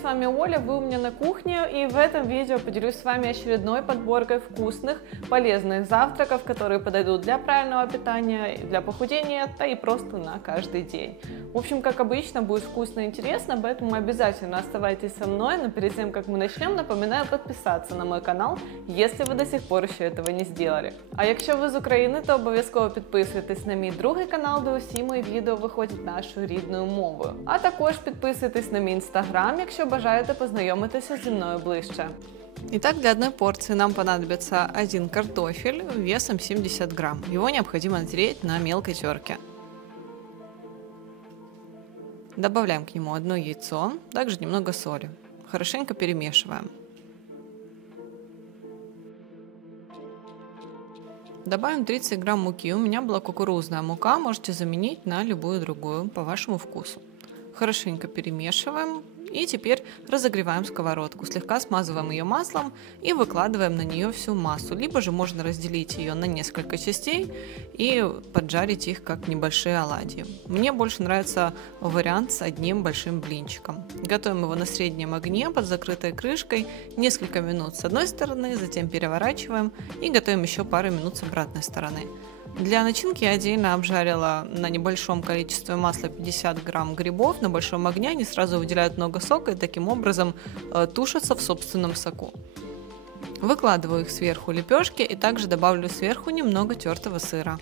с вами Оля, вы у меня на кухне, и в этом видео поделюсь с вами очередной подборкой вкусных, полезных завтраков, которые подойдут для правильного питания, для похудения, да и просто на каждый день. В общем, как обычно, будет вкусно и интересно, поэтому обязательно оставайтесь со мной, но перед тем, как мы начнем, напоминаю подписаться на мой канал, если ви до сих пор ще этого не сделали. А якщо ви з України, то обов'язково підписуйтесь на мій другий канал, де усі мої відео виходять нашою рідною мовою. А також підписуйтесь на мій інстаграм, якщо бажаєте познайомитися зі мною ближче. Итак, для одной порции нам понадобится один картофель весом 70 грамм. Его необходимо натереть на мелкой терке. Добавляем к нему одно яйцо, также немного соли. Хорошенько перемешиваем. Добавим 30 грамм муки. У меня была кукурузная мука, можете заменить на любую другую по вашему вкусу. Хорошенько перемешиваем и теперь разогреваем сковородку. Слегка смазываем ее маслом и выкладываем на нее всю массу. Либо же можно разделить ее на несколько частей и поджарить их как небольшие оладьи. Мне больше нравится вариант с одним большим блинчиком. Готовим его на среднем огне под закрытой крышкой несколько минут с одной стороны, затем переворачиваем и готовим еще пару минут с обратной стороны. Для начинки я отдельно обжарила на небольшом количестве масла 50 грамм грибов на большом огне, они сразу выделяют много сока и таким образом тушатся в собственном соку. Выкладываю их сверху лепешки и также добавлю сверху немного тертого сыра.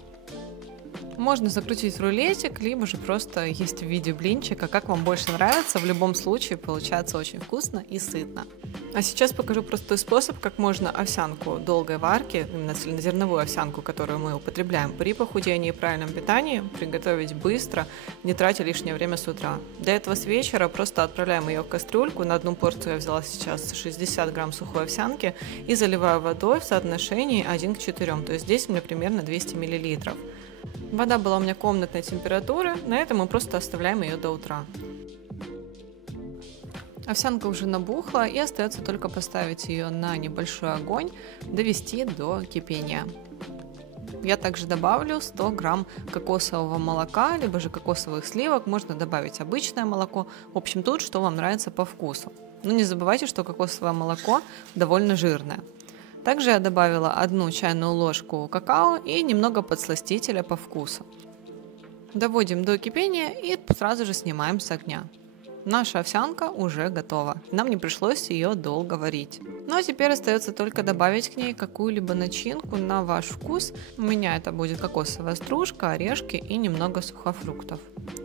Можно закрутить рулетик, либо же просто есть в виде блинчика, как вам больше нравится. В любом случае получается очень вкусно и сытно. А сейчас покажу простой способ, как можно овсянку долгой варки, именно цельнозерновую овсянку, которую мы употребляем при похудении и правильном питании, приготовить быстро, не тратя лишнее время с утра. Для этого с вечера просто отправляем ее в кастрюльку. На одну порцию я взяла сейчас 60 грамм сухой овсянки и заливаю водой в соотношении 1 к 4, то есть здесь у меня примерно 200 мл. Вода была у меня комнатной температуры, на этом мы просто оставляем ее до утра. Овсянка уже набухла, и остается только поставить ее на небольшой огонь, довести до кипения. Я также добавлю 100 грамм кокосового молока, либо же кокосовых сливок, можно добавить обычное молоко, в общем тут что вам нравится по вкусу. Но не забывайте, что кокосовое молоко довольно жирное. Также я добавила 1 чайную ложку какао и немного подсластителя по вкусу. Доводим до кипения и сразу же снимаем с огня. Наша овсянка уже готова, нам не пришлось ее долго варить. Ну а теперь остается только добавить к ней какую-либо начинку на ваш вкус. У меня это будет кокосовая стружка, орешки и немного сухофруктов.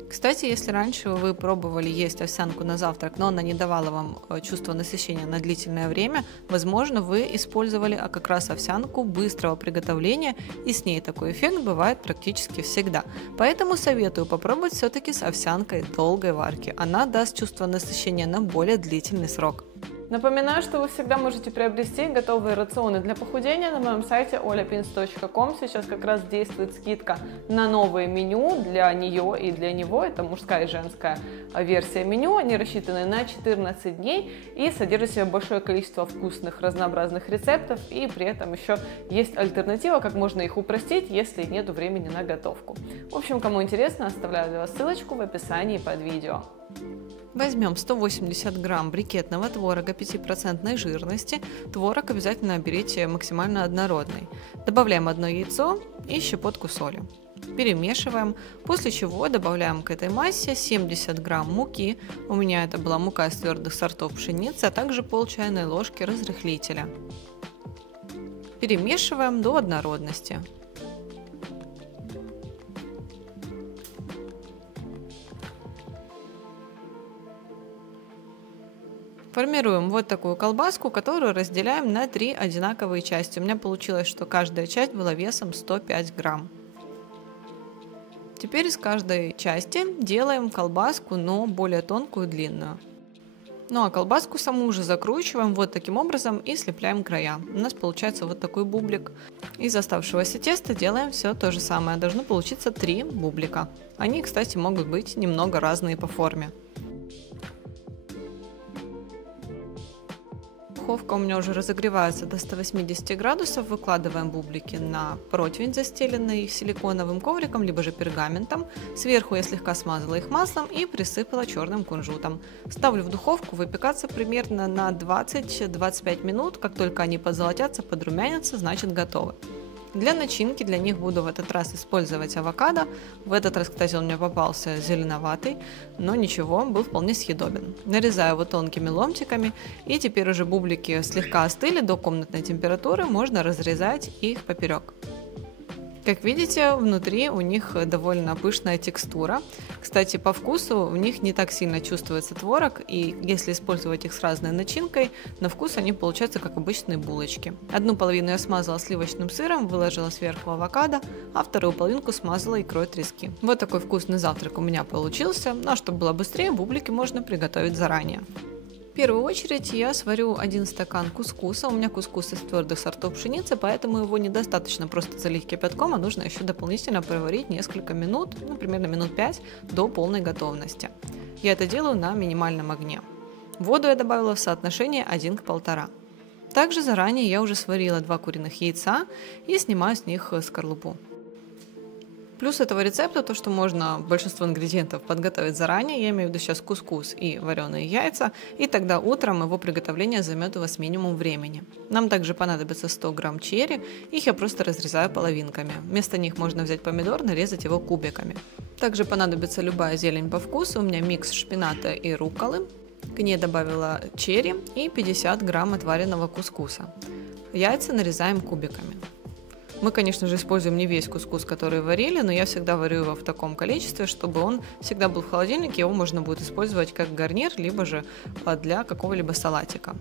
Кстати, если раньше вы пробовали есть овсянку на завтрак, но она не давала вам чувство насыщения на длительное время, возможно, вы использовали как раз овсянку быстрого приготовления, и с ней такой эффект бывает практически всегда. Поэтому советую попробовать все-таки с овсянкой долгой варки. Она даст чувство насыщения на более длительный срок. Напоминаю, что вы всегда можете приобрести готовые рационы для похудения на моем сайте olyapins.com. Сейчас как раз действует скидка на новые меню для нее и для него. Это мужская и женская версия меню. Они рассчитаны на 14 дней и содержат в себе большое количество вкусных разнообразных рецептов. И при этом еще есть альтернатива, как можно их упростить, если нет времени на готовку. В общем, кому интересно, оставляю для вас ссылочку в описании под видео. Возьмем 180 грамм брикетного творога 5% жирности. Творог обязательно берите максимально однородный. Добавляем 1 яйцо и щепотку соли. Перемешиваем, после чего добавляем к этой массе 70 грамм муки. У меня это была мука из твердых сортов пшеницы, а также пол чайной ложки разрыхлителя. Перемешиваем до однородности. Формируем вот такую колбаску, которую разделяем на 3 одинаковые части. У меня получилось, что каждая часть была весом 105 грамм. Теперь из каждой части делаем колбаску, но более тонкую и длинную. Ну а колбаску саму уже закручиваем вот таким образом и слепляем края. У нас получается вот такой бублик. Из оставшегося теста делаем все то же самое. Должно получиться 3 бублика. Они, кстати, могут быть немного разные по форме. духовка у меня уже разогревается до 180 градусов. Выкладываем бублики на противень, застеленный силиконовым ковриком, либо же пергаментом. Сверху я слегка смазала их маслом и присыпала черным кунжутом. Ставлю в духовку выпекаться примерно на 20-25 минут. Как только они позолотятся, подрумянятся, значит готовы. Для начинки для них буду в этот раз использовать авокадо. В этот раз, кстати, он мне попался зеленоватый, но ничего, был вполне съедобен. Нарезаю его тонкими ломтиками, и теперь уже бублики слегка остыли до комнатной температуры, можно разрезать их поперек. Как видите, внутри у них довольно пышная текстура. Кстати, по вкусу в них не так сильно чувствуется творог, и если использовать их с разной начинкой, на вкус они получаются как обычные булочки. Одну половину я смазала сливочным сыром, выложила сверху авокадо, а вторую половинку смазала икрой трески. Вот такой вкусный завтрак у меня получился, ну а чтобы было быстрее, бублики можно приготовить заранее. В первую очередь я сварю 1 стакан кускуса. У меня кускус из твердых сортов пшеницы, поэтому его недостаточно просто залить кипятком, а нужно еще дополнительно проварить несколько минут, ну, примерно минут 5 до полной готовности. Я это делаю на минимальном огне. Воду я добавила в соотношении 1 к 1,5. Также заранее я уже сварила 2 куриных яйца и снимаю с них скорлупу. Плюс этого рецепта то, что можно большинство ингредиентов подготовить заранее, я имею в виду сейчас кускус и вареные яйца, и тогда утром его приготовление займет у вас минимум времени. Нам также понадобится 100 грамм черри, их я просто разрезаю половинками. Вместо них можно взять помидор, нарезать его кубиками. Также понадобится любая зелень по вкусу, у меня микс шпината и рукколы. К ней добавила черри и 50 грамм отваренного кускуса. Яйца нарезаем кубиками. Мы, конечно же, используем не весь кускус, который варили, но я всегда варю его в таком количестве, чтобы он всегда был в холодильнике, его можно будет использовать как гарнир, либо же для какого-либо салатика.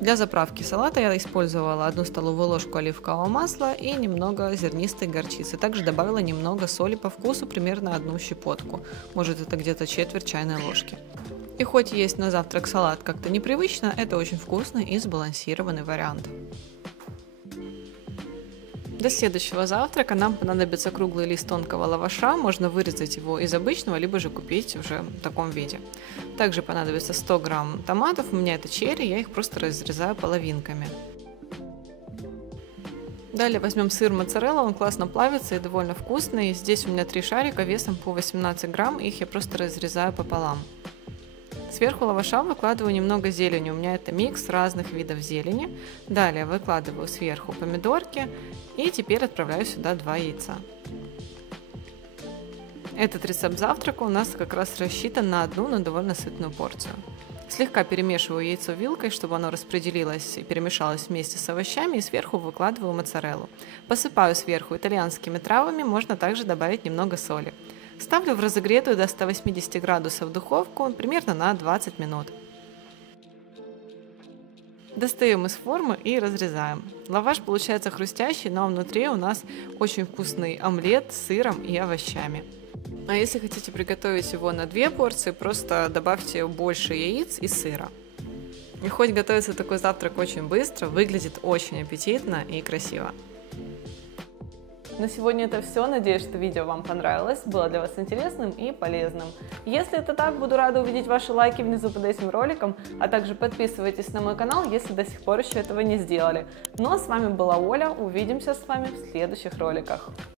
Для заправки салата я использовала 1 столовую ложку оливкового масла и немного зернистой горчицы. Также добавила немного соли по вкусу, примерно 1 щепотку, может это где-то четверть чайной ложки. И хоть есть на завтрак салат как-то непривычно, это очень вкусный и сбалансированный вариант. Для следующего завтрака нам понадобится круглый лист тонкого лаваша, можно вырезать его из обычного, либо же купить уже в таком виде. Также понадобится 100 грамм томатов, у меня это черри, я их просто разрезаю половинками. Далее возьмем сыр моцарелла, он классно плавится и довольно вкусный. Здесь у меня 3 шарика весом по 18 грамм, их я просто разрезаю пополам. Сверху лаваша выкладываю немного зелени, у меня это микс разных видов зелени. Далее выкладываю сверху помидорки и теперь отправляю сюда 2 яйца. Этот рецепт завтрака у нас как раз рассчитан на одну, но довольно сытную порцию. Слегка перемешиваю яйцо вилкой, чтобы оно распределилось и перемешалось вместе с овощами, и сверху выкладываю моцареллу. Посыпаю сверху итальянскими травами, можно также добавить немного соли. Ставлю в разогретую до 180 градусов духовку примерно на 20 минут. Достаем из формы и разрезаем. Лаваш получается хрустящий, но внутри у нас очень вкусный омлет с сыром и овощами. А если хотите приготовить его на 2 порции, просто добавьте больше яиц и сыра. И хоть готовится такой завтрак очень быстро, выглядит очень аппетитно и красиво. На сегодня это все. Надеюсь, что видео вам понравилось, было для вас интересным и полезным. Если это так, буду рада увидеть ваши лайки внизу под этим роликом, а также подписывайтесь на мой канал, если до сих пор еще этого не сделали. Ну а с вами была Оля, увидимся с вами в следующих роликах.